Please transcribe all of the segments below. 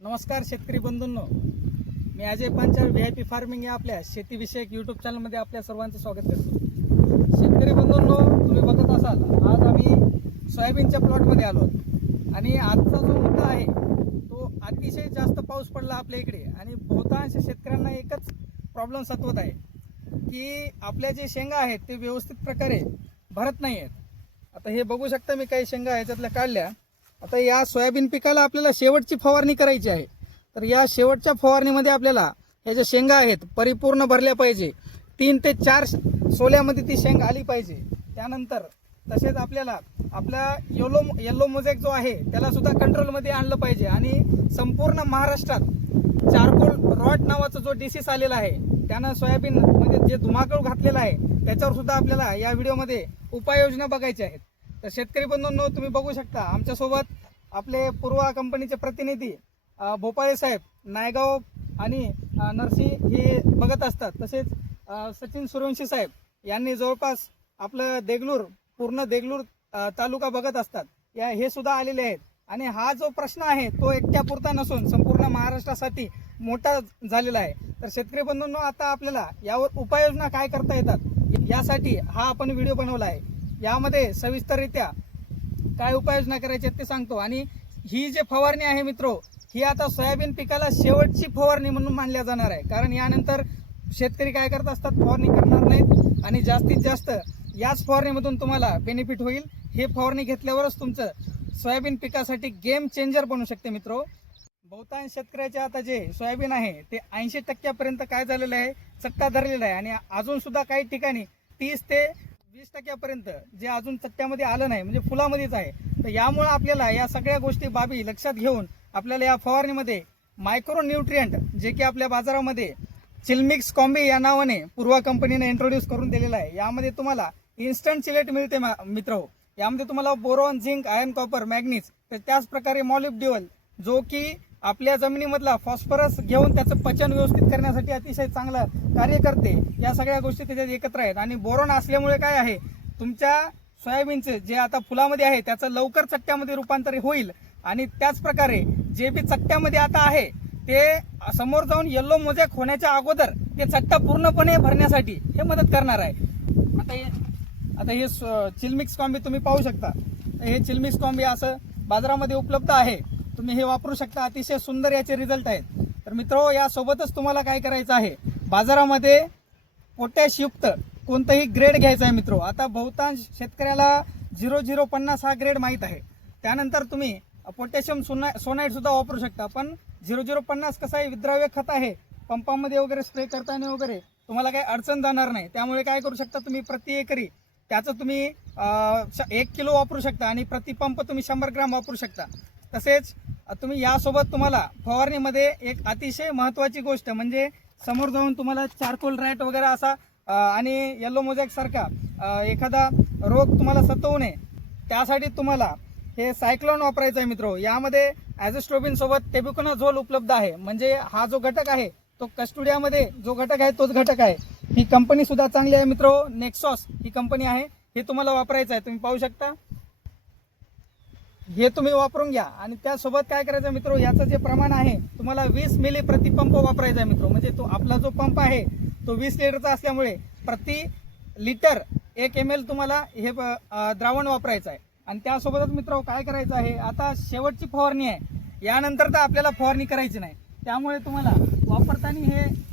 नमस्कार शेतकरी बंधूंनो. मी Ajay Panchal V I P farming या आपल्या शेतीविषयक यूट्यूब चॅनलमध्ये आपल्या सर्वांचं स्वागत करतो. शेतकरी बंधूंनो तुम्ही बघत असाल आज आम्ही सोयाबीनच्या प्लॉटमध्ये आलो आहोत. आणि आजचा जो मुद्दा आहे तो अतिशय जास्त पाऊस पडला आपल्या इकडे. आणि बहुतांश शेतकऱ्यांना एकच प्रॉब्लेम सतवत आहे की आपल्या जे शेंगा आहेत ते व्यवस्थित प्रकारे भरत नाही आहेत आता हे बघू शकता मी काही शेंगा ह्याच्यातल्या काढल्या. आता या सोयाबीन पिकाला आपल्याला शेवटची फवारणी करायची आहे. तर या शेवटच्या फवारणीमध्ये आपल्याला ह्या ज्या शेंगा आहेत परिपूर्ण भरल्या पाहिजे. तीन ते चार सोल्यामध्ये ती शेंग आली पाहिजे. त्यानंतर तसेच आपल्याला आपला येलो येल्लो मोजेक जो आहे त्याला सुद्धा कंट्रोलमध्ये आणलं पाहिजे. आणि संपूर्ण महाराष्ट्रात चारकोल रॉट नावाचा जो डिसीस आलेला आहे त्यानं सोयाबीन म्हणजे जे धुमाकूळ घातलेला आहे त्याच्यावर सुद्धा आपल्याला या व्हिडिओमध्ये उपाययोजना बघायच्या आहेत. तर शेतकरी बंधूंनो तुम्ही बघू शकता आमच्यासोबत आपले पूर्वा कंपनीचे प्रतिनिधी भोपाळे साहेब नायगाव आणि नरसी हे बघत असतात. तसेच सचिन सूर्यवंशी साहेब यांनी जवळपास आपलं देगलूर पूर्ण देगलूर तालुका बघत असतात. या हे सुद्धा आलेले आहेत. आणि हा जो प्रश्न आहे तो एकट्यापुरता नसून संपूर्ण महाराष्ट्रासाठी मोठा झालेला आहे. तर शेतकरी बंधूंनो आता आपल्याला यावर उपाययोजना काय करता येतात यासाठी हा आपण व्हिडिओ बनवला आहे. यामध्ये सविस्तररित्या काय उपाययोजना करायची आहेत ते सांगतो. आणि ही जे फवारणी आहे मित्रो ही आता सोयाबीन पिकाला शेवटची फवारणी म्हणून मानल्या जाणार आहे. कारण यानंतर शेतकरी काय करत असतात? फवारणी करणार नाहीत. आणि जास्तीत जास्त याच फवारणीमधून तुम्हाला बेनिफिट होईल. हे फवारणी घेतल्यावरच तुमचं सोयाबीन पिकासाठी गेम चेंजर बनू शकते मित्रो. बहुतांश शेतकऱ्याचे आता जे सोयाबीन आहे ते ऐंशी टक्क्यापर्यंत काय झालेलं आहे? चट्टा धरलेला आहे. आणि अजून सुद्धा काही ठिकाणी तीस ते वीस टक्क्यापर्यंत जे अजून चट्ट्यामध्ये आलं नाही म्हणजे फुलामध्येच आहे. तर यामुळे आपल्याला या सगळ्या गोष्टी बाबी लक्षात घेऊन आपल्याला या फवारणीमध्ये मायक्रो न्यूट्रियंट जे की आपल्या बाजारामध्ये चिलमिक्स कॉम्बी या नावाने पूर्वा कंपनीने इंट्रोड्यूस करून दिलेला आहे. यामध्ये तुम्हाला इन्स्टंट चिलेट मिळते मित्र हो. यामध्ये तुम्हाला boron zinc iron copper manganese तर त्याच प्रकारे मॉलिब्ड्युअल जो की आपल्या जमिनीमधला फॉस्फरस घेऊन त्याचं पचन व्यवस्थित करण्यासाठी अतिशय चांगलं कार्य करते. या सगळ्या गोष्टी त्याच्यात एकत्र आहेत. आणि बोरॉन असल्यामुळे काय आहे तुमच्या सोयाबीनचे जे आता फुलामध्ये आहे त्याचं लवकर चट्ट्यामध्ये रूपांतर होईल. आणि त्याच प्रकारे जे बी चट्ट्यामध्ये आता आहे ते समोर जाऊन येल्लो मोजॅक होण्याच्या अगोदर ते चट्टा पूर्णपणे भरण्यासाठी हे मदत करणार आहे. आता हे आता हे चिलमिक्स कॉम्बी तुम्ही पाहू शकता. हे चिलमिक्स कॉम्बी असं बाजारामध्ये उपलब्ध आहे. तुम्ही हे वापरू शकता. अतिशय सुंदर याचे रिझल्ट आहेत. तर मित्रो यासोबतच तुम्हाला काय करायचं आहे? बाजारामध्ये पोटॅशयुक्त कोणतंही ग्रेड घ्यायचा आहे मित्र. आता बहुतांश शेतकऱ्याला झिरो झिरो पन्नास हा ग्रेड माहीत आहे. त्यानंतर तुम्ही पोटॅशियम सोना सोनाईटसुद्धा वापरू शकता. पण झिरो झिरो पन्नास कसं आहे विद्राव्य खत आहे पंपामध्ये वगैरे स्प्रे करताना वगैरे तुम्हाला काही अडचण जाणार नाही. त्यामुळे काय करू शकता तुम्ही? प्रति एकरी त्याचं तुम्ही श- एक किलो वापरू शकता आणि प्रति पंप तुम्ही शंभर ग्राम वापरू शकता. तसेच तुम्ही यासोबत तुम्हाला फवारणीमध्ये एक अतिशय महत्त्वाची गोष्ट म्हणजे समोर जाऊन तुम्हाला चारकोल रॅट वगैरे असा आणि येल्लो मोजॅक सारखा एखादा रोग तुम्हाला सतवू नये त्यासाठी तुम्हाला हे सायक्लॉन वापरायचं आहे मित्र. यामध्ये ॲझोस्ट्रोबिन सोबत टेबिकोनाझोल उपलब्ध आहे. म्हणजे हा जो घटक आहे तो कस्टुडियामध्ये जो घटक आहे तोच घटक आहे. ही कंपनी सुद्धा चांगली आहे मित्रो. नेक्सॉस ही कंपनी आहे. हे तुम्हाला वापरायचं आहे तुम्ही पाहू शकता. हे तुम्ही वापरून घ्या. आणि त्यासोबत काय करायचं मित्र याचं जे प्रमाण आहे तुम्हाला वीस मिली प्रतिपंप वापरायचा आहे मित्र. म्हणजे तो आपला जो पंप आहे तो वीस लिटरचा असल्यामुळे प्रति लिटर एक एम एल तुम्हाला हे द्रावण वापरायचं आहे. आणि त्यासोबतच मित्र काय करायचं आहे आता शेवटची फवारणी आहे. यानंतर तर आपल्याला फवारणी करायची नाही. त्यामुळे तुम्हाला वापरताना हे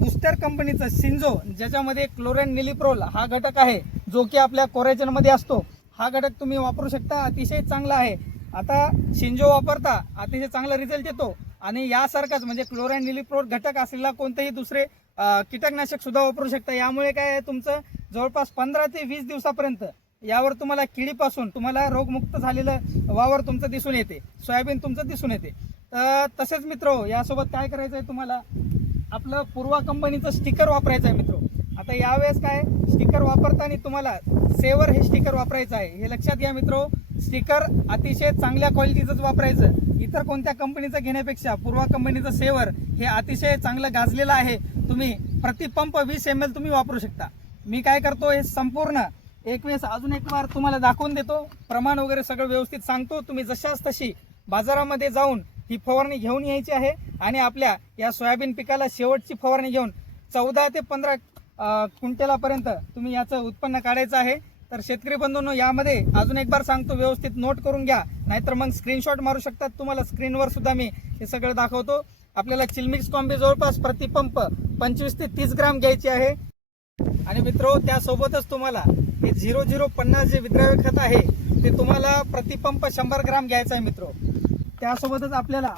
बुस्टर कंपनीचं सिंजो ज्याच्यामध्ये क्लोरेन निलिप्रोल हा घटक आहे जो की आपल्या कोरेजनमध्ये असतो हा घटक तुम्ही वापरू शकता अतिशय चांगला आहे. आता शिंजो वापरता अतिशय चांगला रिझल्ट येतो. आणि यासारखाच म्हणजे क्लोराईन निलिप्रोट घटक असलेला कोणतेही दुसरे कीटकनाशक सुद्धा वापरू शकता. यामुळे काय आहे तुमचं जवळपास पंधरा ते वीस दिवसापर्यंत यावर तुम्हाला किडीपासून तुम्हाला रोगमुक्त झालेलं वावर तुमचं दिसून येते. सोयाबीन तुमचं दिसून येते. तर तसेच मित्र यासोबत काय करायचं आहे तुम्हाला? आपलं पूर्वा कंपनीचं स्टिकर वापरायचं आहे मित्र. आता यावेळेस काय? स्टिकर वापरताना तुम्हाला सेवर हे स्टिकर वापरायचं आहे. हे लक्षात घ्या मित्रो स्टिकर अतिशय चांगल्या क्वालिटीचंच वापरायचं. इतर कोणत्या कंपनीचं घेण्यापेक्षा पूर्वा कंपनीचं सेवर हे अतिशय चांगलं गाजलेलं आहे. तुम्ही प्रतिपंप वीस एम एल तुम्ही वापरू शकता. मी काय करतो हे संपूर्ण एक वेळेस अजून एक वार तुम्हाला दाखवून देतो. प्रमाण वगैरे सगळं व्यवस्थित सांगतो. तुम्ही जशाच तशी बाजारामध्ये जाऊन ही फवारणी घेऊन यायची आहे आणि आपल्या या सोयाबीन पिकाला शेवटची फवारणी घेऊन चौदा ते पंधरा क्विंटलापर्यंत तुम्ही याचं उत्पन्न काढायचं आहे. तर शेतकरी बंधूंनो यामध्ये अजून एक बार सांगतो व्यवस्थित नोट करून घ्या. नाहीतर मग स्क्रीनशॉट मारू शकतात. तुम्हाला स्क्रीनवर सुद्धा मी हे सगळं दाखवतो. आपल्याला चिलमिक्स कॉम्बी जवळपास प्रतिपंप पंचवीस ते तीस ग्राम घ्यायची आहे. आणि मित्रो त्यासोबतच तुम्हाला हे झिरो झिरो पन्नास जे विद्राव्य खत आहे ते तुम्हाला प्रतिपंप शंभर ग्राम घ्यायचं आहे मित्रो. त्यासोबतच आपल्याला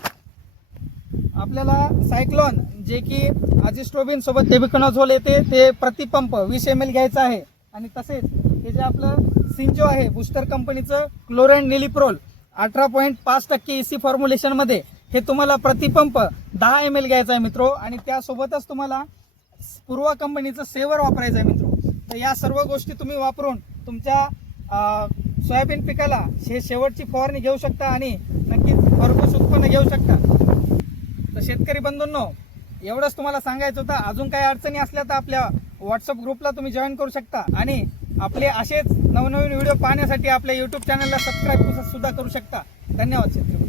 आपल्याला सायक्लॉन जे की आजिस्ट्रोबिन सोबत टेबिकनॉझोल येते. ते प्रतिपंप वीस एम एल घ्यायचं आहे. आणि तसेच हे जे आपलं सिंजो आहे बुस्टर कंपनीचं क्लोराईन निलिप्रोल अठरा पॉईंट पाच टक्के इसी फॉर्म्युलेशनमध्ये हे तुम्हाला प्रतिपंप दहा एम एल घ्यायचं आहे मित्रो. आणि त्यासोबतच तुम्हाला पूर्वा कंपनीचं सेवर वापरायचं आहे मित्रो. तर या सर्व गोष्टी तुम्ही वापरून तुमच्या सोयाबीन पिकाला हे शेवटची फवारणी घेऊ शकता आणि नक्कीच भरपूर उत्पन्न घेऊ शकता. तर शेतकरी बंधूंनो एवढंच तुम्हाला सांगायचं होतं. अजून काही अडचणी असल्या तर आपल्या व्हॉट्सअप ग्रुपला तुम्ही जॉईन करू शकता. आणि आपले असेच नवनवीन व्हिडिओ पाहण्यासाठी आपल्या युट्यूब चॅनलला सबस्क्राईब सुद्धा करू शकता. धन्यवाद शेतकरी.